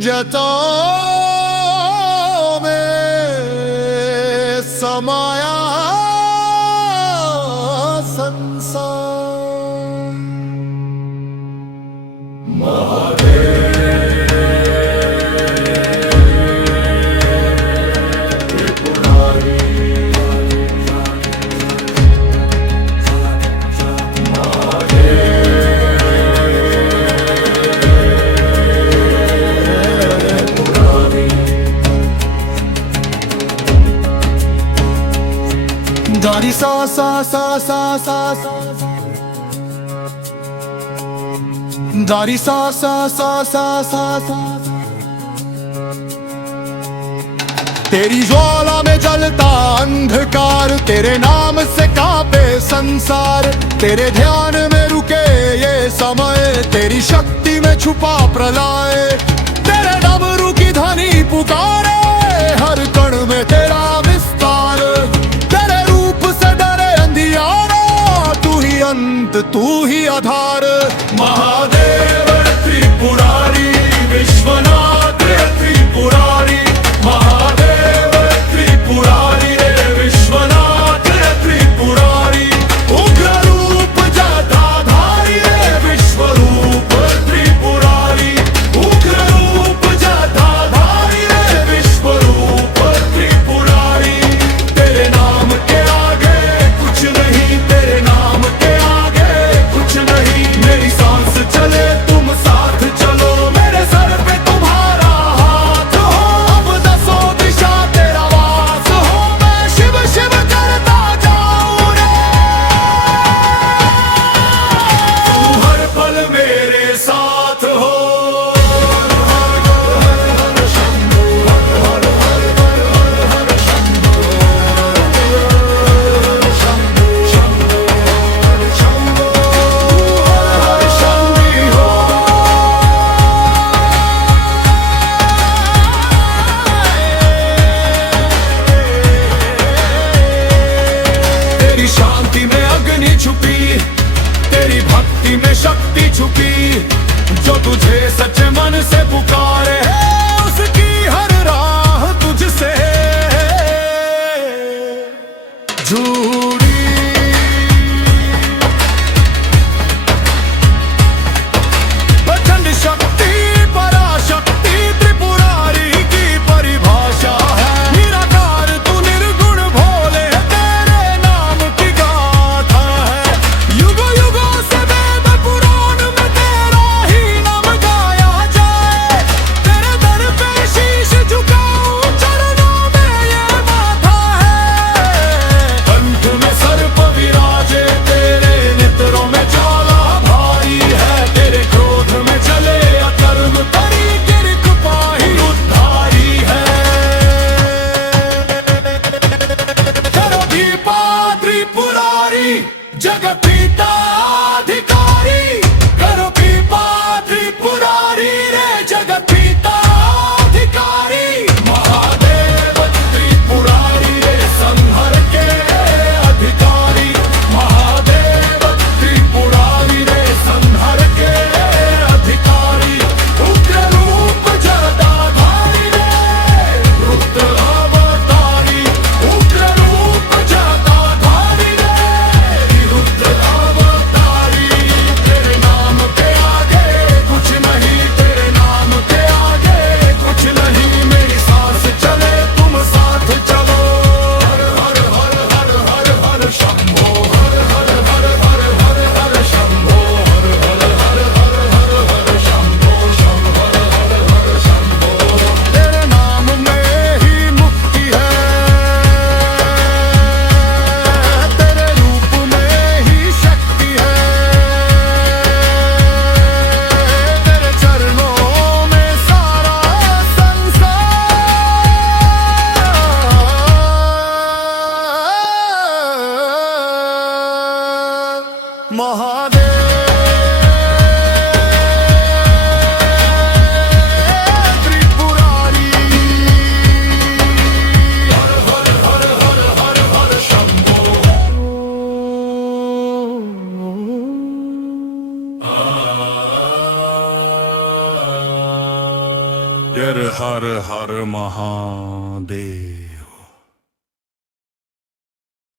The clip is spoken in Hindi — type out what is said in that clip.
जताओ में समाया संसार। महादेव त्रिपुरारी दारी सा सा सा सा सा दारी सा सा सा सा सा सा। तेरी ज्वाला में जलता अंधकार, तेरे नाम से कांपे संसार। तेरे ध्यान में रुके ये समय, तेरी शक्ति में छुपा प्रलय। तेरे डमरू की ध्वनि पुकारे, हर कण में तेरा विस्तार। तेरे रूप से डरे अंधियारा, तू ही अंत तू ही आधार। महादेव त्रिपुरारी विश्वनाथ त्रिपुरारी। महादेव त्रिपुरारी रे विश्वनाथ त्रिपुरारी। उग्र रूप जटाधारी रे विश्वरूप त्रिपुरारी। उग्र रूप जटाधारी रे विश्वरूप त्रिपुरारी। तेरे नाम के आगे कुछ नहीं, तेरे नाम के आगे कुछ नहीं। मेरी सांस चले तुम साथ चलो, मेरे सर पे तुम्हारा हाथ हो। अब दसों दिशा तेरा वास हो, मैं शिव शिव करता जाऊं रे। तू हर पल मेरे साथ हो। हर हर हर शंभो, हर हर हर हर हर शंभो, शंभो शंभो शंभो हर शंभी हो। तेरी शांति में अग्नि छुपी, तेरी भक्ति में शक्ति छुपी। जो तुझे सच्चे मन से पुकारे, उसकी हर राह तुझसे जुड़ी। प्रचंड शक्ति पराशक्ति त्रिपुरारी की परिभाषा है। निराकार तू निर्गुण भोले, तेरे नाम की गाथा है। युग युगों से वेद पुराण में तेरा ही नाम गाया जाए। तेरे दर पे शीश झुकाऊं, चरणों में ये माथा है। कंठ में सर्प विराजे, तेरे नेत्रों में ज्वाला भारी है। तेरे क्रोध में चले अधर्म, तेरी कृपा ही उद्धारी है। करो दीपा त्रिपुरारी, जगत पिता अधिकारी। करो दीपा त्रिपुरारी रे, जगत पिता अधिकारी। महादेव त्रिपुरारी रे, संहर के अधिकारी। महादेव त्रिपुरारी रे, संहर के अधिकारी। उग्र रूप जटाधारी रे, रुद्र अवतारी। उग्र रूप जटाधारी रे, रुद्र अवतारी। तेरे नाम के आगे कुछ नहीं, तेरे नाम के आगे कुछ नहीं। मेरी सांस चले तुम साथ चलो। हर हर हर हर हर हर शंभो, हर हर हर हर हर हर शंभो, हर हर हर हर हर हर शंभो, शंभो हर हर हर शंभो। तेरे नाम में ही मुक्ति है, तेरे रूप में ही शक्ति है। तेरे चरणों में सारा संसार। महादेव त्रिपुरारी। हर हर हर हर हर हर शंभो। हर हर हर महादेव।